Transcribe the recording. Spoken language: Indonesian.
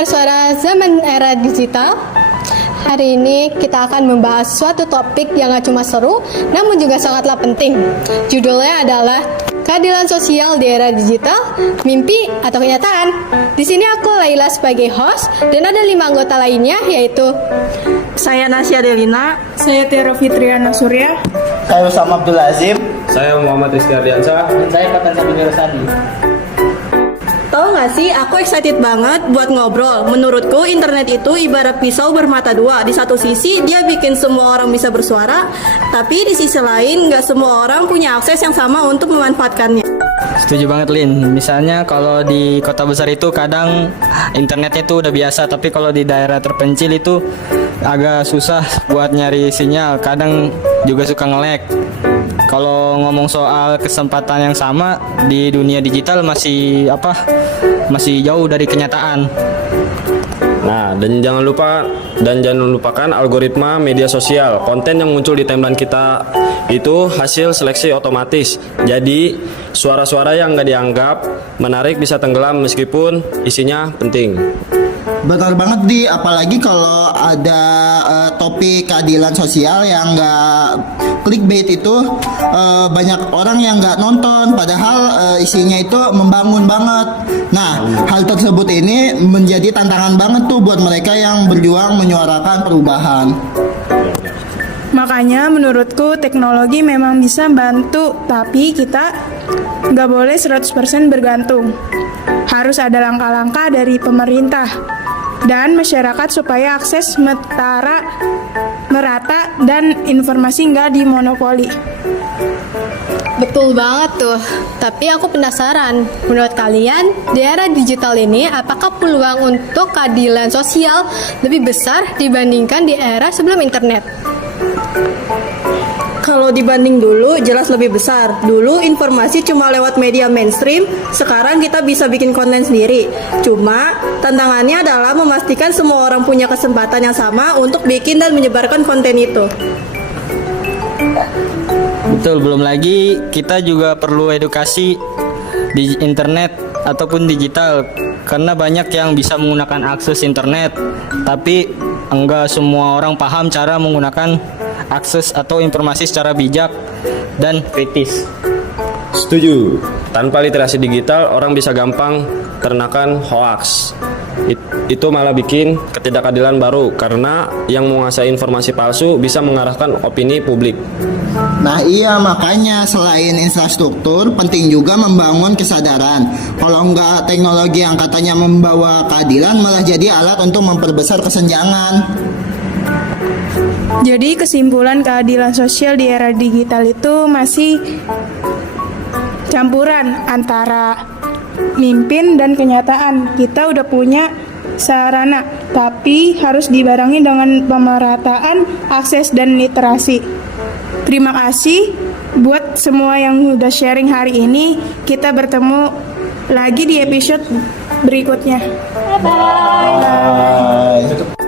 pendengar suara zaman era digital. Hari ini kita akan membahas suatu topik yang gak cuma seru, namun juga sangatlah penting. Judulnya adalah keadilan sosial di era digital, mimpi atau kenyataan. Di sini aku Laila sebagai host dan ada 5 anggota lainnya, yaitu Saya Nasya Delina. Saya Tiara Fitriana Surya. Saya Usama Abdul Azim. Saya Muhammad Rizky Ardiansyah. Dan saya Fatan Sabini Rosadi. Tahu nggak sih, aku excited banget buat ngobrol. Menurutku internet itu ibarat pisau bermata dua. Di satu sisi dia bikin semua orang bisa bersuara, tapi di sisi lain nggak semua orang punya akses yang sama untuk memanfaatkannya. Setuju banget Lin. Misalnya kalau di kota besar itu kadang internetnya itu udah biasa, tapi kalau di daerah terpencil itu agak susah buat nyari sinyal. Kadang juga suka nge-lag. Kalau ngomong soal kesempatan yang sama di dunia digital masih jauh dari kenyataan. Nah, dan jangan lupakan algoritma media sosial. Konten yang muncul di timeline kita itu hasil seleksi otomatis. Jadi, suara-suara yang nggak dianggap menarik bisa tenggelam meskipun isinya penting. Benar banget Di, apalagi kalau ada topik keadilan sosial yang nggak clickbait itu banyak orang yang nggak nonton, padahal isinya itu membangun banget. Nah, hal tersebut ini menjadi tantangan banget tuh buat mereka yang berjuang menyuarakan perubahan. Makanya menurutku teknologi memang bisa bantu, tapi kita nggak boleh 100% bergantung. Harus ada langkah-langkah dari pemerintah dan masyarakat supaya akses merata dan informasi nggak dimonopoli. betul banget tuh. Tapi aku penasaran, menurut kalian di era digital ini apakah peluang untuk keadilan sosial lebih besar dibandingkan di era sebelum internet? Kalau dibanding dulu jelas lebih besar. Dulu informasi cuma lewat media mainstream, sekarang kita bisa bikin konten sendiri. Cuma tantangannya adalah memastikan semua orang punya kesempatan yang sama untuk bikin dan menyebarkan konten itu. Betul, belum lagi kita juga perlu edukasi di internet ataupun digital, karena banyak yang bisa menggunakan akses internet, tapi enggak semua orang paham cara menggunakan akses atau informasi secara bijak dan kritis. Setuju. Tanpa literasi digital, orang bisa gampang ternakan hoaks. Itu malah bikin ketidakadilan baru, karena yang menguasai informasi palsu bisa mengarahkan opini publik. Nah iya, makanya selain infrastruktur penting juga membangun kesadaran. Kalau enggak, teknologi yang katanya membawa keadilan malah jadi alat untuk memperbesar kesenjangan. Jadi kesimpulan keadilan sosial di era digital itu masih campuran antara mimpin dan kenyataan. Kita udah punya sarana, tapi harus dibarengi dengan pemerataan akses dan literasi. Terima kasih buat semua yang udah sharing hari ini. Kita bertemu lagi di episode berikutnya. Bye-bye. Bye.